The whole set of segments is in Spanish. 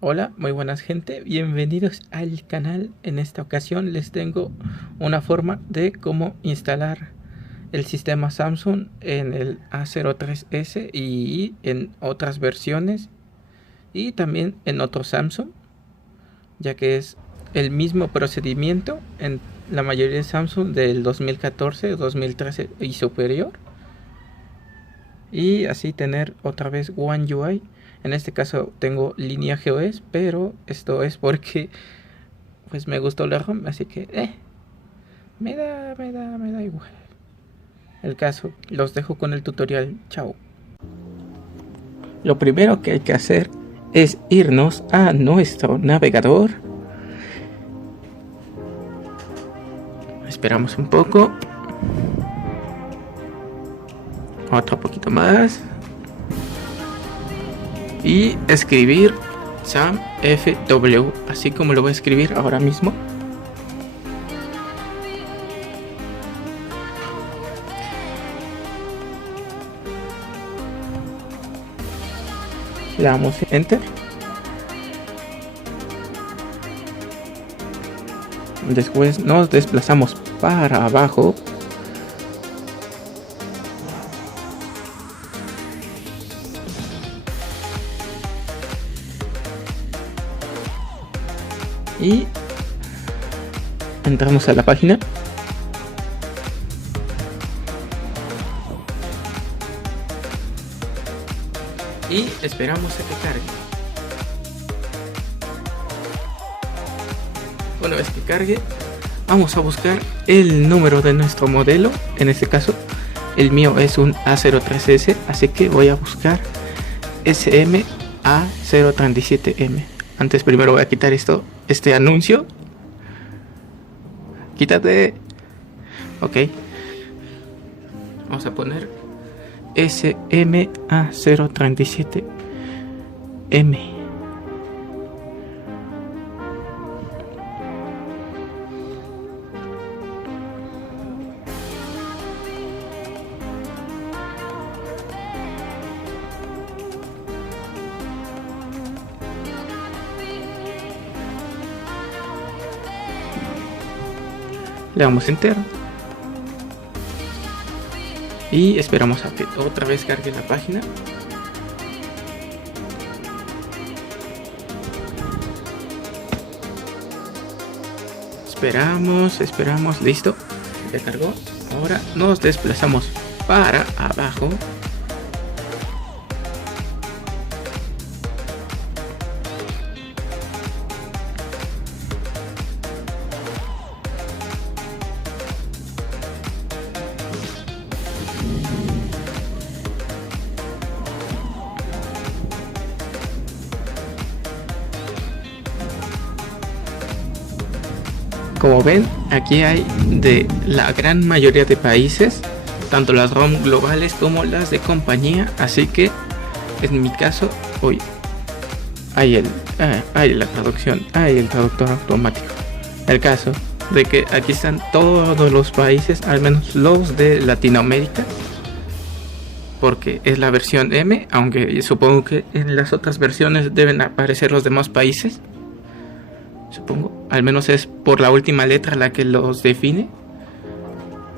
Hola, muy buenas gente, bienvenidos al canal. En esta ocasión les tengo una forma de cómo instalar el sistema Samsung en el A03S y en otras versiones y también en otros Samsung, ya que es el mismo procedimiento en la mayoría de Samsung del 2014, 2013 y superior, y así tener otra vez One UI. En este caso tengo línea GOS, pero esto es porque pues me gustó la ROM, así que me da igual. El caso, los dejo con el tutorial. Chao. Lo primero que hay que hacer es irnos a nuestro navegador. Esperamos un poco. Otro poquito más. Y escribir samfw, así como lo voy a escribir ahora mismo. Le damos enter. Después nos desplazamos para abajo. Y entramos a la página. Y esperamos a que cargue. Una vez que cargue, vamos a buscar el número de nuestro modelo. En este caso, el mío es un A03S, así que voy a buscar SMA037M. Antes primero voy a quitar este anuncio. Quítate. Ok. Vamos a poner SMA037M. Le damos enter y esperamos a que otra vez cargue la página. Esperamos, listo, ya cargó. Ahora nos desplazamos para abajo. Como ven, aquí hay de la gran mayoría de países, tanto las ROM globales como las de compañía, así que en mi caso hoy hay la traducción, hay el traductor automático. El caso de que aquí están todos los países, al menos los de Latinoamérica, porque es la versión M, aunque supongo que en las otras versiones deben aparecer los demás países. Supongo, al menos es por la última letra la que los define.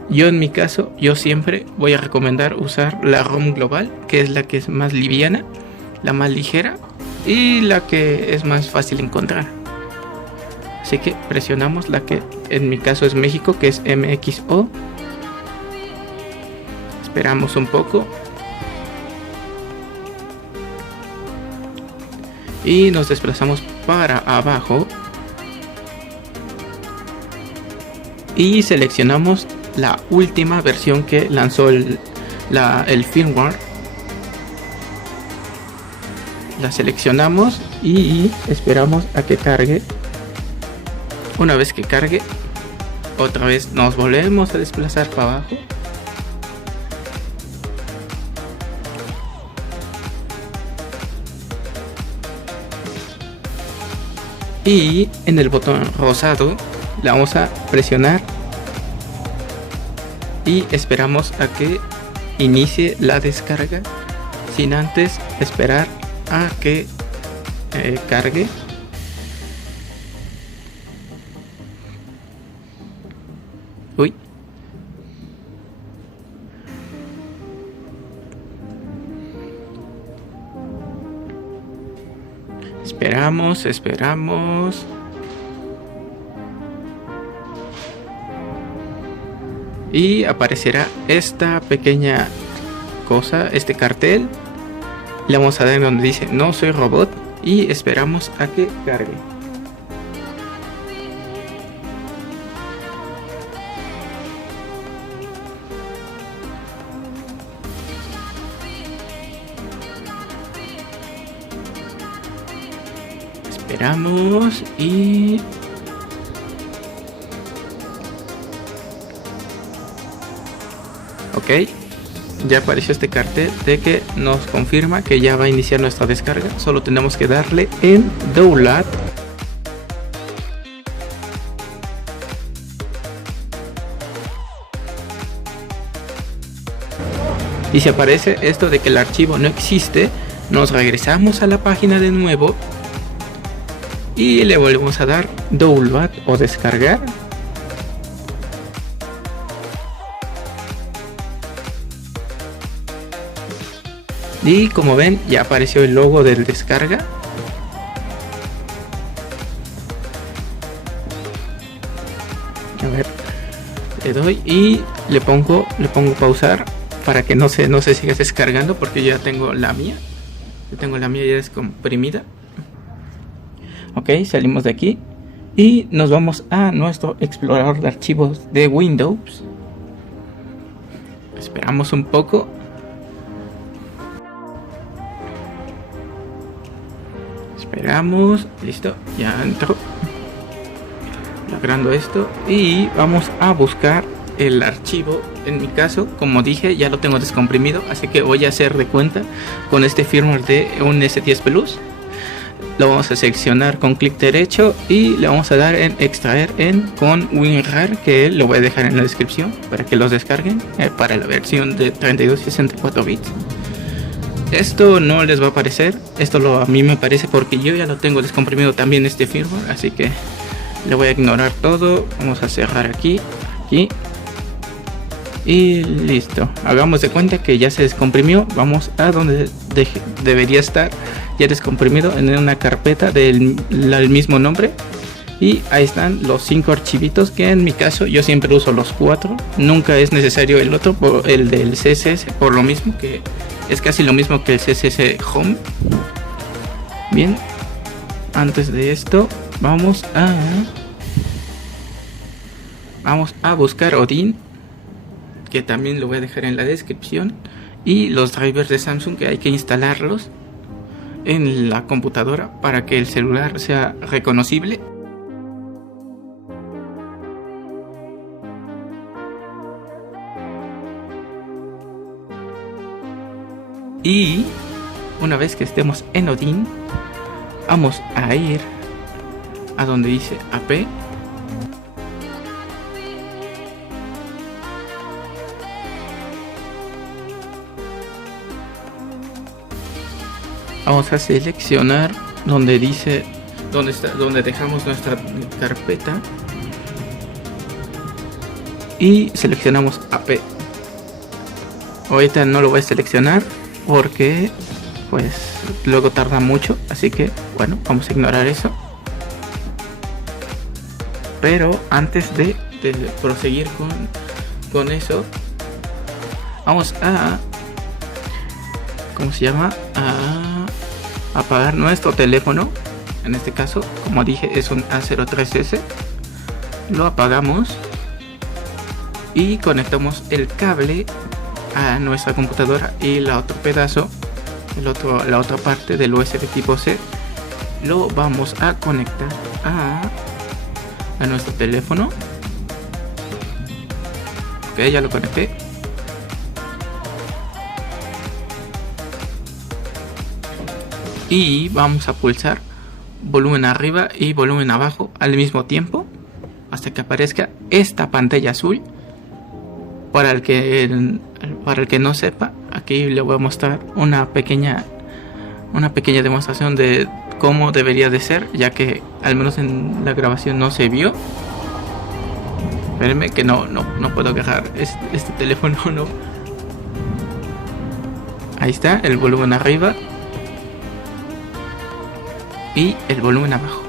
Yo en mi caso, yo siempre voy a recomendar usar la ROM global, que es la que es más liviana, la más ligera y la que es más fácil encontrar. Así que presionamos la que en mi caso es México, que es MXO. Esperamos un poco y nos desplazamos para abajo y seleccionamos la última versión que lanzó el firmware. La seleccionamos y esperamos a que cargue. Una vez que cargue, otra vez nos volvemos a desplazar para abajo. Y en el botón rosado le vamos a presionar y esperamos a que inicie la descarga sin antes esperar a que cargue. Uy. Esperamos. Y aparecerá esta pequeña cosa, este cartel. Le vamos a dar donde dice no soy robot y esperamos a que cargue. Esperamos y... ok, ya apareció este cartel de que nos confirma que ya va a iniciar nuestra descarga. Solo tenemos que darle en download. Y si aparece esto de que el archivo no existe, nos regresamos a la página de nuevo y le volvemos a dar download o descargar. Y como ven, ya apareció el logo del descarga. A ver, le doy y le pongo pausar para que no se siga descargando, porque yo ya tengo la mía. Yo tengo la mía ya descomprimida. Ok, salimos de aquí y nos vamos a nuestro explorador de archivos de Windows. Esperamos un poco. Esperamos, listo, ya entró. Logrando esto y vamos a buscar el archivo. En mi caso, como dije, ya lo tengo descomprimido, así que voy a hacer de cuenta con este firmware de un S10 Plus. Lo vamos a seleccionar con clic derecho y le vamos a dar en extraer con WinRAR, que lo voy a dejar en la descripción para que los descarguen para la versión de 32 y 64 bits. Esto no les va a aparecer, a mí me parece porque yo ya lo tengo descomprimido también este firmware, así que le voy a ignorar todo. Vamos a cerrar aquí y listo. Hagamos de cuenta que ya se descomprimió. Vamos a donde debería estar ya descomprimido, en una carpeta del mismo nombre, y ahí están los 5 archivitos, que en mi caso yo siempre uso los 4, nunca es necesario el otro, el del CSS, por lo mismo que es casi lo mismo que el CSS Home. Bien, antes de esto vamos a buscar Odin, que también lo voy a dejar en la descripción, y los drivers de Samsung, que hay que instalarlos en la computadora para que el celular sea reconocible. Y una vez que estemos en Odin, vamos a ir a donde dice AP. Vamos a seleccionar donde dice donde dejamos nuestra carpeta y seleccionamos AP. Ahorita no lo voy a seleccionar porque pues luego tarda mucho, así que bueno, vamos a ignorar eso. Pero antes de proseguir con eso, vamos a apagar nuestro teléfono. En este caso, como dije, es un A03S. Lo apagamos y conectamos el cable a nuestra computadora, y la otro pedazo, la otra parte del USB tipo C, lo vamos a conectar a nuestro teléfono. Ok, ya lo conecté. Y vamos a pulsar volumen arriba y volumen abajo al mismo tiempo hasta que aparezca esta pantalla azul. Para el que no sepa, aquí le voy a mostrar una pequeña demostración de como debería de ser, ya que al menos en la grabación no se vio. Espérenme que no puedo agarrar este teléfono, no. Ahí está, el volumen arriba y el volumen abajo.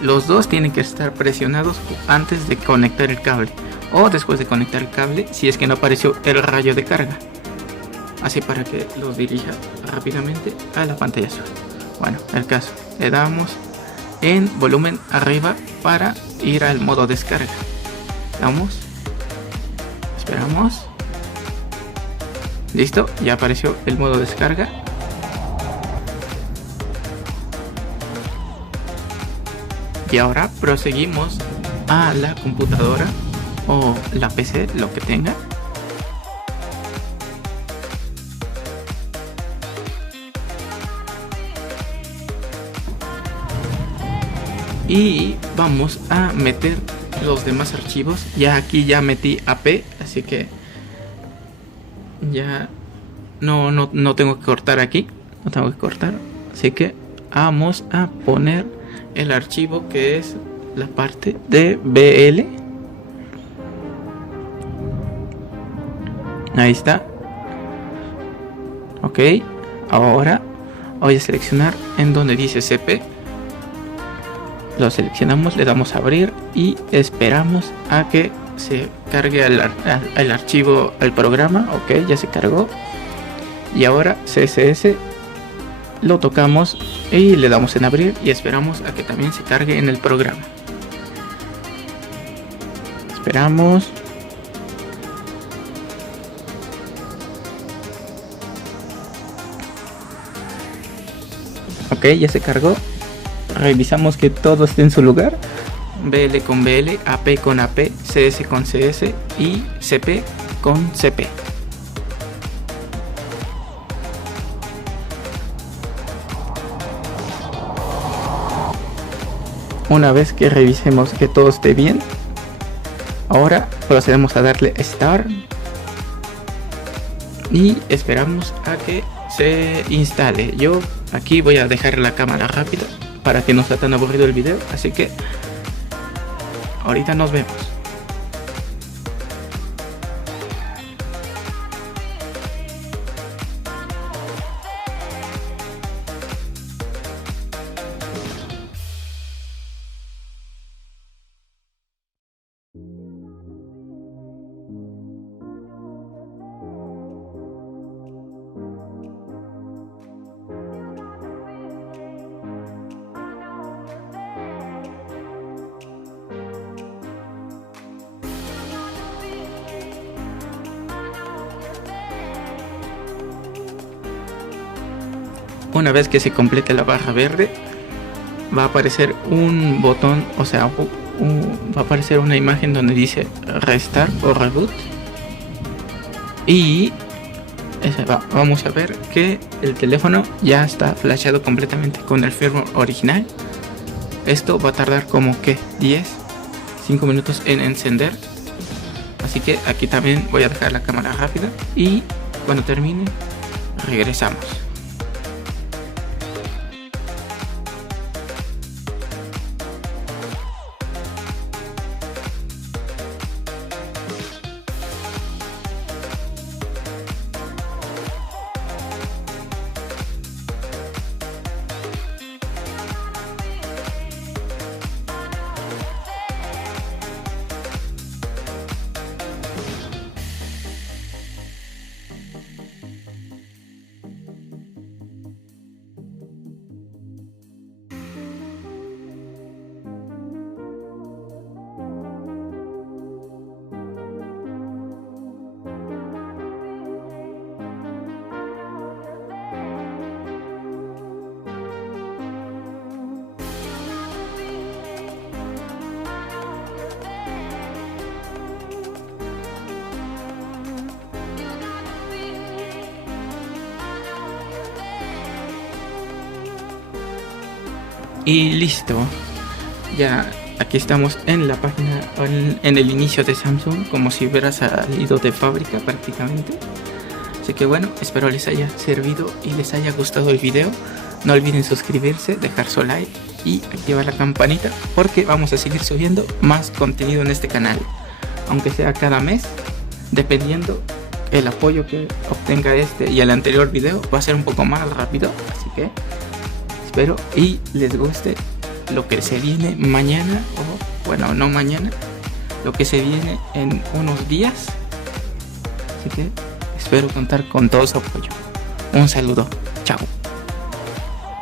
Los dos tienen que estar presionados antes de conectar el cable o después de conectar el cable, si es que no apareció el rayo de carga, así para que los dirija rápidamente a la pantalla azul. Bueno, el caso, le damos en volumen arriba para ir al modo descarga. Vamos, esperamos. Listo, ya apareció el modo descarga. Y ahora proseguimos a la computadora o la PC, lo que tenga. Y vamos a meter los demás archivos. Ya aquí ya metí AP, así que ya no tengo que cortar aquí. No tengo que cortar. Así que vamos a poner el archivo que es la parte de BL. Ahí está. Ok. Ahora voy a seleccionar en donde dice CP. Lo seleccionamos, le damos a abrir y esperamos a que se cargue el archivo, el programa. Ok, ya se cargó. Y ahora CSS lo tocamos y le damos en abrir y esperamos a que también se cargue en el programa. Esperamos. Ok, ya se cargó. Revisamos que todo esté en su lugar. BL con BL, AP con AP, CS con CS y CP con CP. Una vez que revisemos que todo esté bien, ahora procedemos a darle Start y esperamos a que se instale. Yo aquí voy a dejar la cámara rápida para que no sea tan aburrido el video, así que ahorita nos vemos. Una vez que se complete la barra verde, va a aparecer un botón, o sea, va a aparecer una imagen donde dice Restart o Reboot. Y vamos a ver que el teléfono ya está flashado completamente con el firmware original. Esto va a tardar como que 5 minutos en encender. Así que aquí también voy a dejar la cámara rápida y cuando termine regresamos. Y listo, ya aquí estamos en la página, en el inicio de Samsung, como si hubiera salido de fábrica prácticamente. Así que bueno, espero les haya servido y les haya gustado el video. No olviden suscribirse, dejar su like y activar la campanita, porque vamos a seguir subiendo más contenido en este canal, aunque sea cada mes, dependiendo el apoyo que obtenga este y el anterior video. Va a ser un poco más rápido, así que espero y les guste lo que se viene mañana, o bueno, no mañana, lo que se viene en unos días. Así que espero contar con todo su apoyo. Un saludo, chao.